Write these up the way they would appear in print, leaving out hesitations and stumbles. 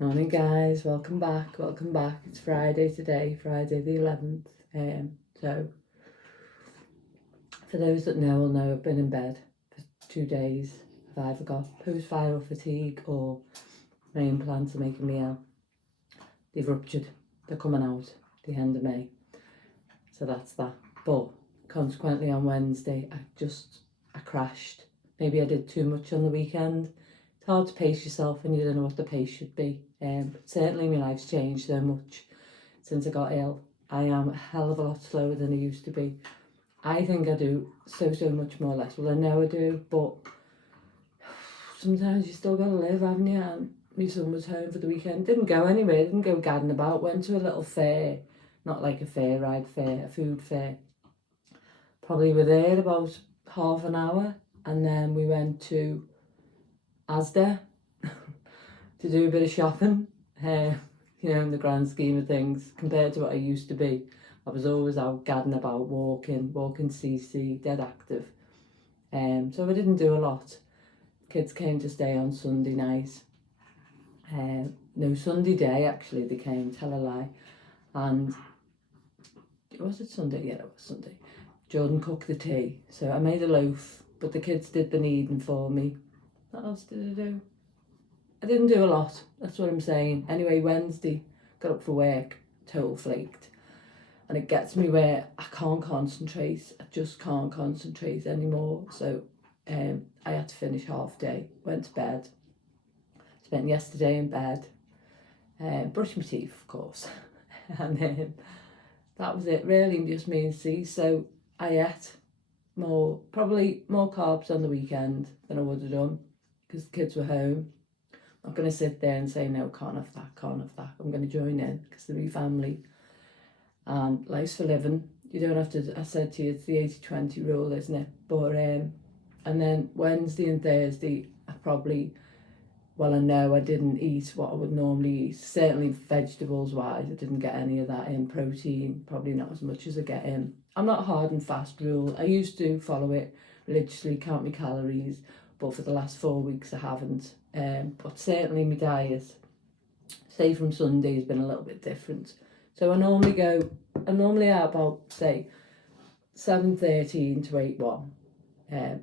Morning guys, welcome back. It's Friday today, Friday the 11th. So for those that know will know I've been in bed for 2 days. I've either got post-viral fatigue or my implants are making me ill. They've ruptured. They're coming out the end of May. So that's that. But consequently on Wednesday I crashed. Maybe I did too much on the weekend. It's hard to pace yourself when you don't know what the pace should be. But certainly my life's changed so much since I got ill. I am a hell of a lot slower than I used to be. I think I do so much more or less. Well, I know I do, but sometimes you still gotta live, haven't you? And my son was home for the weekend. Didn't go anywhere, didn't go gadding about. Went to a little fair, not like a fair ride fair, a food fair. Probably were there about half an hour, and then we went to Asda to do a bit of shopping. In the grand scheme of things, compared to what I used to be, I was always out gadding about, walking CC, dead active. So I didn't do a lot. Kids came to stay on Sunday night. No, Sunday day actually they came, tell a lie. And was it Sunday? Yeah, it was Sunday. Jordan cooked the tea, so I made a loaf, but the kids did the kneading for me. What else did I do? I didn't do a lot, that's what I'm saying. Anyway, Wednesday, got up for work, total flaked. And it gets me where I can't concentrate. I just can't concentrate anymore. So I had to finish half day, went to bed. Spent yesterday in bed, brushed my teeth, of course. And that was it, really, just me and C. So I ate probably more carbs on the weekend than I would have done because the kids were home. I'm not going to sit there and say, no, can't have that. I'm going to join in because they're my family. And life's for living. You don't have to, I said to you, it's the 80-20 rule, isn't it? But, and then Wednesday and Thursday, I know I didn't eat what I would normally eat. Certainly vegetables wise, I didn't get any of that in. Protein, probably not as much as I get in. I'm not hard and fast rule. I used to follow it religiously, count my calories, but for the last 4 weeks I haven't. But certainly my diet, say from Sunday, has been a little bit different. So I normally at about, say, 7:13 to 8:1.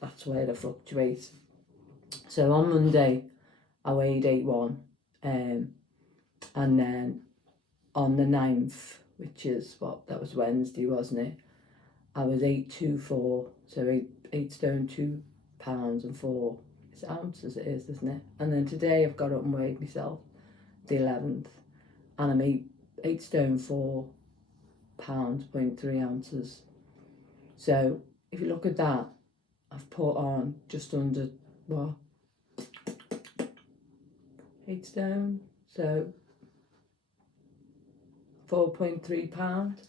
That's where I fluctuate. So on Monday, I weighed 8:1. And then on the 9th, which is that was Wednesday, wasn't it? I was 8.24, so 8 stone, 2 pounds and 4 ounces it is, isn't it? And then today I've got up and weighed myself, the 11th, and I'm 8 stone 4 pounds, 0.3 ounces. So if you look at that, I've put on just under 8 stone, so 4.3 pounds.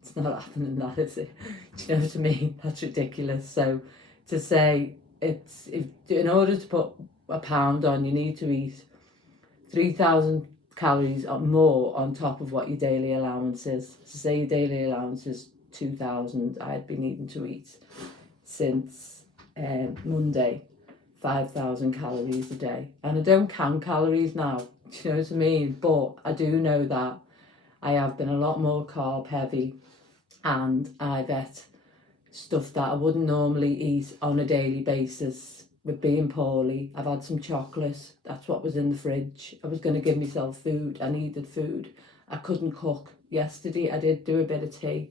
It's not happening, that is it? Do you know what I mean? That's ridiculous. So to say in order to put a pound on, you need to eat 3,000 calories or more on top of what your daily allowance is. So say your daily allowance is 2,000. I'd been needing to eat since Monday 5,000 calories a day, and I don't count calories now. Do you know what I mean? But I do know that I have been a lot more carb heavy, and I've ate stuff that I wouldn't normally eat on a daily basis. With being poorly, I've had some chocolate. That's what was in the fridge. I was going to give myself food. I needed food. I couldn't cook. Yesterday I did do a bit of tea.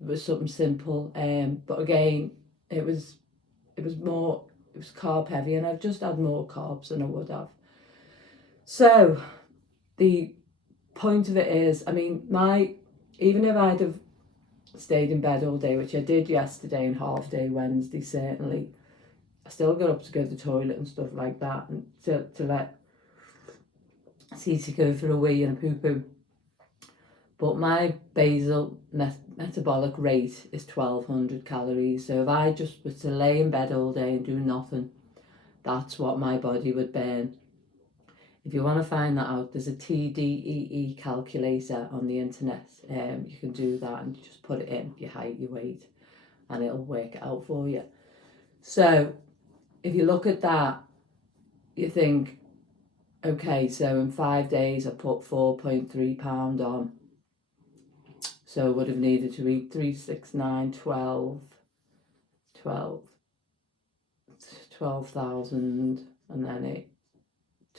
It was something simple. But again, it was carb heavy, and I've just had more carbs than I would have. So the point of it is, even if I'd have stayed in bed all day, which I did yesterday and half day Wednesday, certainly, I still got up to go to the toilet and stuff like that, and to let Cece go for a wee and a poo-poo. But my basal metabolic rate is 1,200 calories. So if I just was to lay in bed all day and do nothing, that's what my body would burn. If you want to find that out, there's a TDEE calculator on the internet. You can do that and just put it in, your height, your weight, and it'll work it out for you. So if you look at that, you think, Okay, so in 5 days I put 4.3 pound on. So I would have needed to eat 3, 6, 9, 12,000, and then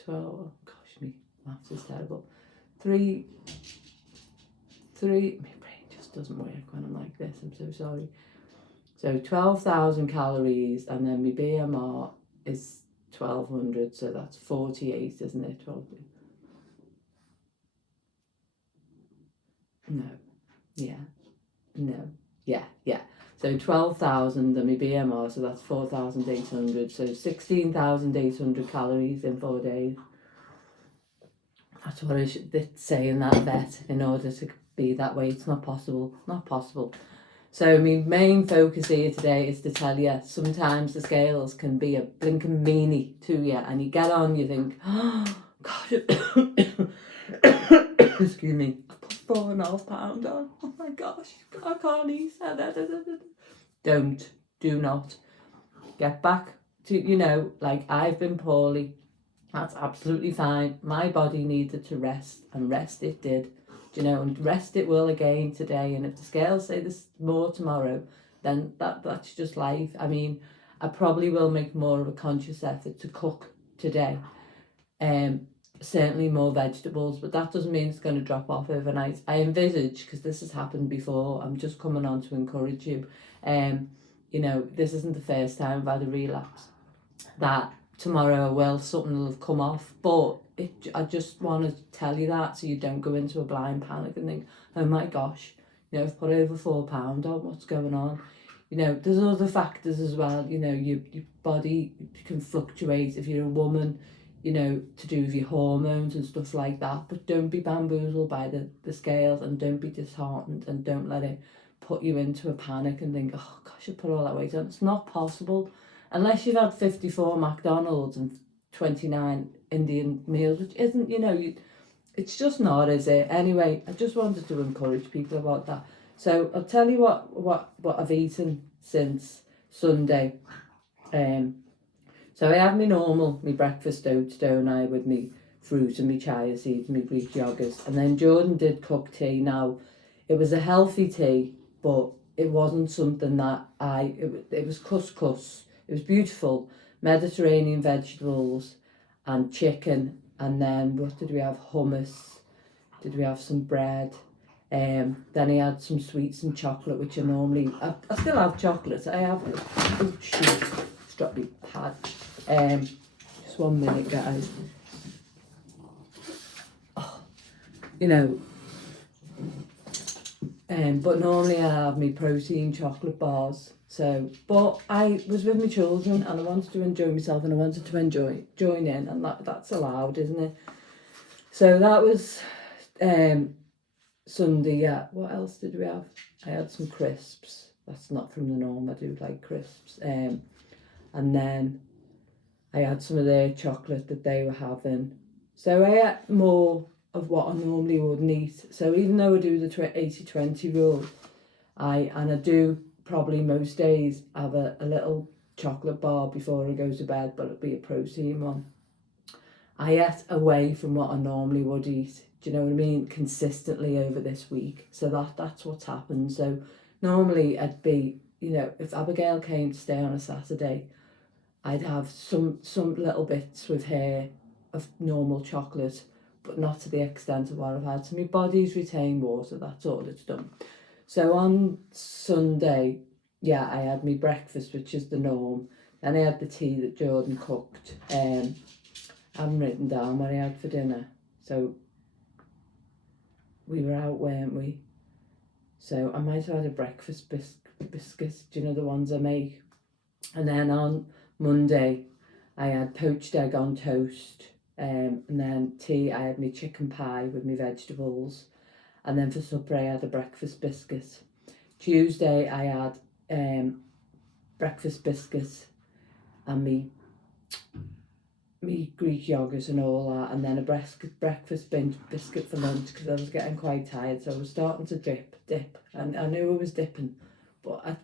12, oh gosh, me maths is terrible. 3, my brain just doesn't work when I'm like this, I'm so sorry. So 12,000 calories, and then my BMR is 1,200, so that's 48, isn't it? 12. No, yeah, no, yeah. So 12,000 and my BMR, so that's 4,800, so 16,800 calories in 4 days. That's what I should say in that vet in order to be that way. It's not possible, not possible. So my main focus here today is to tell you sometimes the scales can be a blinking meanie to you, and you get on, you think, oh God, excuse me, I put 4.5 pounds on. Oh my gosh, I can't eat. Do not get back to, like I've been poorly. That's absolutely fine. My body needed to rest, and rest it did. And rest it will again today. And if the scales say there's more tomorrow, then that's just life. I mean, I probably will make more of a conscious effort to cook today. Certainly more vegetables, but that doesn't mean it's going to drop off overnight. I envisage, because this has happened before, I'm just coming on to encourage you. This isn't the first time I've had a relapse. That tomorrow something will have come off, but I just want to tell you that so you don't go into a blind panic and think, oh my gosh, I've put over 4 pound on, what's going on? There's other factors as well. Your body can fluctuate if you're a woman, to do with your hormones and stuff like that. But don't be bamboozled by the scales, and don't be disheartened, and don't let it put you into a panic and think, oh gosh, I put all that weight on. It's not possible. Unless you've had 54 McDonald's and 29 Indian meals, which isn't, it's just not, is it? Anyway, I just wanted to encourage people about that. So I'll tell you what I've eaten since Sunday. So I have my breakfast oats, don't I, with me fruit and me chia seeds, me Greek yogurt. And then Jordan did cook tea. Now, it was a healthy tea, but it wasn't something that it was couscous. It was beautiful, Mediterranean vegetables and chicken. And then what did we have? Hummus. Did we have some bread? Then he had some sweets and chocolate, which I still have chocolates. I have, oh shoot, it's dropped me pad. Just 1 minute, guys. But normally I have my protein chocolate bars. So, but I was with my children and I wanted to enjoy myself, and I wanted to join in, and that's allowed, isn't it? So that was Sunday. Yeah. What else did we have? I had some crisps. That's not from the norm. I do like crisps. And then I had some of their chocolate that they were having. So I ate more of what I normally wouldn't eat. So even though I do the 80-20 rule, I do probably most days have a little chocolate bar before I go to bed, but it'll be a protein one. I ate away from what I normally would eat, do you know what I mean, consistently over this week. So that's what's happened. So normally I'd be, if Abigail came to stay on a Saturday, I'd have some little bits with her of normal chocolate, but not to the extent of what I've had. So my body's retained water, that's all it's done. So on Sunday, yeah, I had my breakfast, which is the norm. Then I had the tea that Jordan cooked. I haven't written down what I had for dinner. So we were out, weren't we? So I might have had a breakfast biscuit, do you know the ones I make? And then on Monday, I had poached egg on toast. And then tea, I had my chicken pie with my vegetables. And then for supper, I had a breakfast biscuit. Tuesday, I had breakfast biscuits and me Greek yogurt and all that. And then a breakfast biscuit for lunch, because I was getting quite tired. So I was starting to dip. And I knew I was dipping. But, I've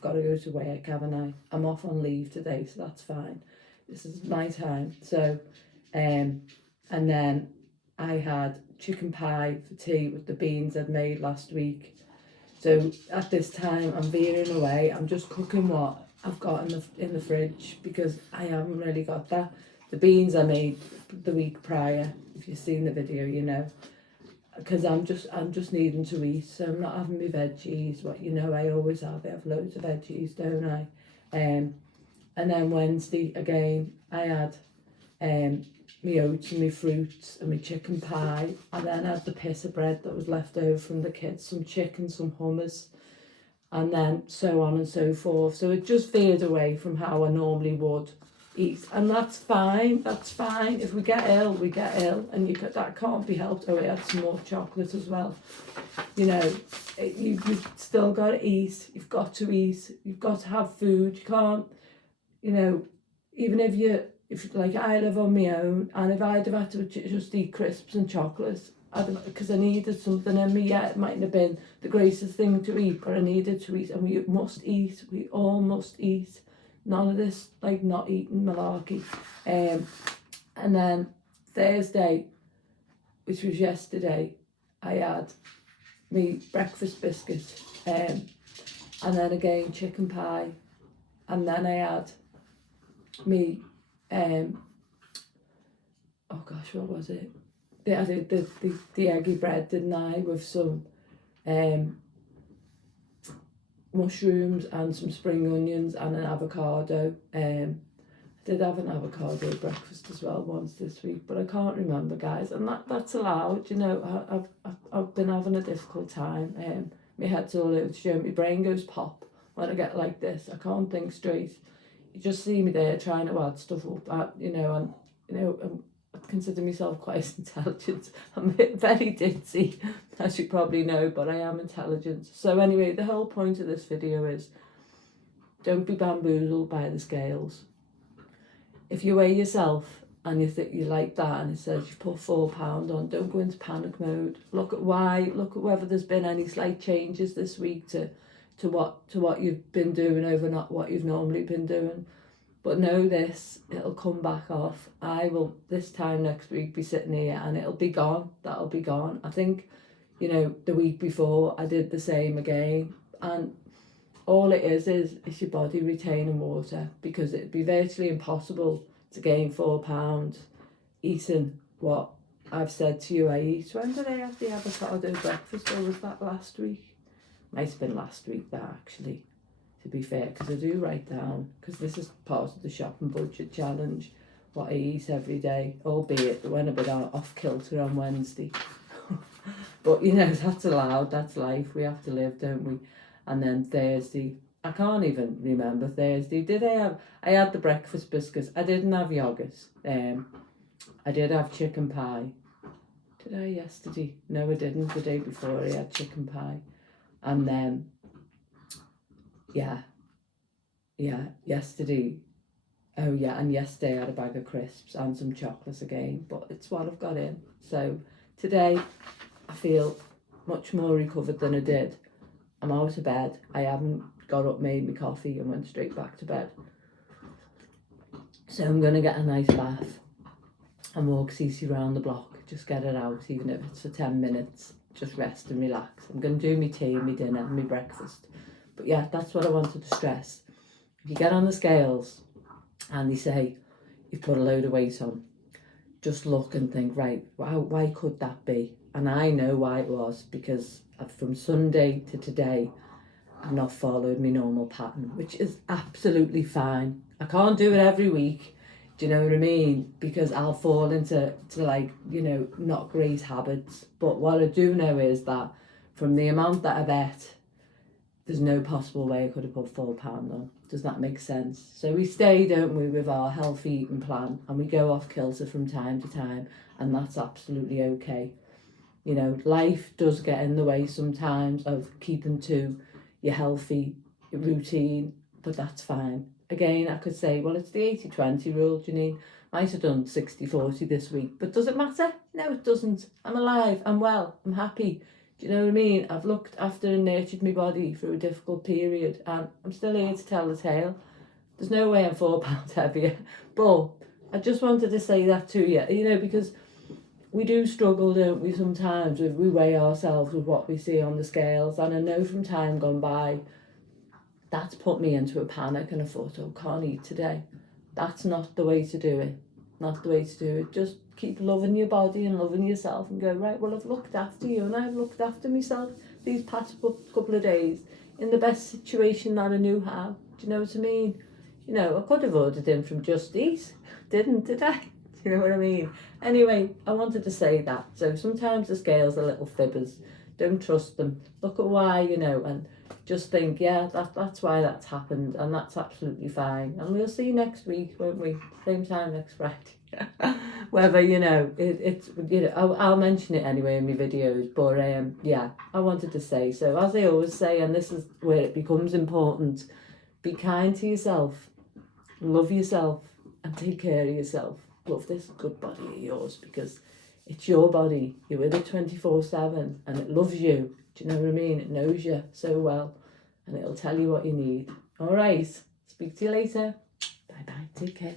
got to go to work, haven't I? I'm off on leave today, so that's fine. This is my time. So And then I had chicken pie for tea with the beans I'd made last week. So at this time I'm veering away. I'm just cooking what I've got in the fridge because I haven't really got that. The beans I made the week prior, if you've seen the video, you know, because I'm just needing to eat. So I'm not having my veggies. What you know, I always have. I have loads of veggies, don't I? And then Wednesday again, I had my oats and my fruits and my chicken pie, and then I had the piece of bread that was left over from the kids, some chicken, some hummus, and then so on and so forth. So it just veered away from how I normally would eat, and that's fine. That's fine. If we get ill, we get ill, and that can't be helped. Oh, I had some more chocolate as well. You know, you've still got to eat. You've got to eat. You've got to have food. You can't, you know, even if like I live on my own, and if I'd have had to just eat crisps and chocolates, because I needed something in me, yeah, it mightn't have been the greatest thing to eat, but I needed to eat, and we must eat. We all must eat. None of this like not eating malarkey. And then Thursday, which was yesterday, I had me breakfast biscuit, and then again chicken pie, and then I had me oh gosh, what was it? I did the eggy bread, didn't I, with some mushrooms and some spring onions and an avocado. I did have an avocado breakfast as well once this week, but I can't remember, guys, and that's allowed. You know, I've been having a difficult time. My head's all over the show. My brain goes pop when I get like this. I can't think straight. You just see me there trying to add stuff up, you know, and you know, I consider myself quite intelligent. I'm very ditzy, as you probably know, but I am intelligent. So anyway, the whole point of this video is don't be bamboozled by the scales. If you weigh yourself and you think you like that and it says you put £4 on, don't go into panic mode. Look at whether there's been any slight changes this week to what you've been doing over not what you've normally been doing. But know this, it'll come back off. I will this time next week be sitting here and it'll be gone. That'll be gone. I think, you know, the week before I did the same again, and all it is your body retaining water, because it'd be virtually impossible to gain £4 eating what I've said to you I eat. When did I have the avocado breakfast, or was that last week? Might have been last week, that actually, to be fair, because I do write down, because this is part of the shopping budget challenge, what I eat every day, albeit it went a bit off kilter on Wednesday. But you know, that's allowed, that's life, we have to live, don't we? And then Thursday, I can't even remember Thursday. I had the breakfast biscuits. I didn't have yoghurt. I did have chicken pie. Did I yesterday? No, I didn't. The day before I had chicken pie. And then, yesterday. Oh yeah, and yesterday I had a bag of crisps and some chocolates again. But it's what I've got in. So today, I feel much more recovered than I did. I'm out of bed. I haven't got up, made my coffee and went straight back to bed. So I'm going to get a nice bath and walk Cece around the block. Just get it out, even if it's for 10 minutes. Just rest and relax. I'm going to do my tea and my dinner and my breakfast. But yeah, that's what I wanted to stress. If you get on the scales and they say you've put a load of weight on, just look and think, right, why could that be? And I know why it was, because from Sunday to today, I've not followed my normal pattern, which is absolutely fine. I can't do it every week, do you know what I mean? Because I'll fall into like, you know, not great habits. But what I do know is that from the amount that I've ate, there's no possible way I could have put £4 on. Does that make sense? So we stay, don't we, with our healthy eating plan, and we go off kilter from time to time, and that's absolutely okay. You know, life does get in the way sometimes of keeping to your healthy routine, but that's fine. Again, I could say, well, it's the 80-20 rule, Janine. Might have done 60-40 this week, but does it matter? No, it doesn't. I'm alive, I'm well, I'm happy. Do you know what I mean? I've looked after and nurtured my body through a difficult period, and I'm still here to tell the tale. There's no way I'm £4 heavier, but I just wanted to say that to you, you know, because we do struggle, don't we, sometimes if we weigh ourselves with what we see on the scales. And I know from time gone by, that's put me into a panic and I thought, oh, can't eat today. That's not the way to do it. Not the way to do it. Just keep loving your body and loving yourself and go, right, well, I've looked after you and I've looked after myself these past couple of days in the best situation that I knew how. Do you know what I mean? You know, I could have ordered in from Just Eat. Didn't, did I? Do you know what I mean? Anyway, I wanted to say that. So sometimes the scales are little fibbers. Don't trust them. Look at why, you know, and just think, yeah, that's why that's happened, and that's absolutely fine. And we'll see you next week, won't we? Same time next Friday. Whether, you know, it's, you know, I'll mention it anyway in my videos, but yeah, I wanted to say, so as I always say, and this is where it becomes important, be kind to yourself, love yourself, and take care of yourself. Love this good body of yours, because it's your body. You're with it 24/7, and it loves you. Do you know what I mean? It knows you so well, and it'll tell you what you need. All right. Speak to you later. Bye bye. Take care.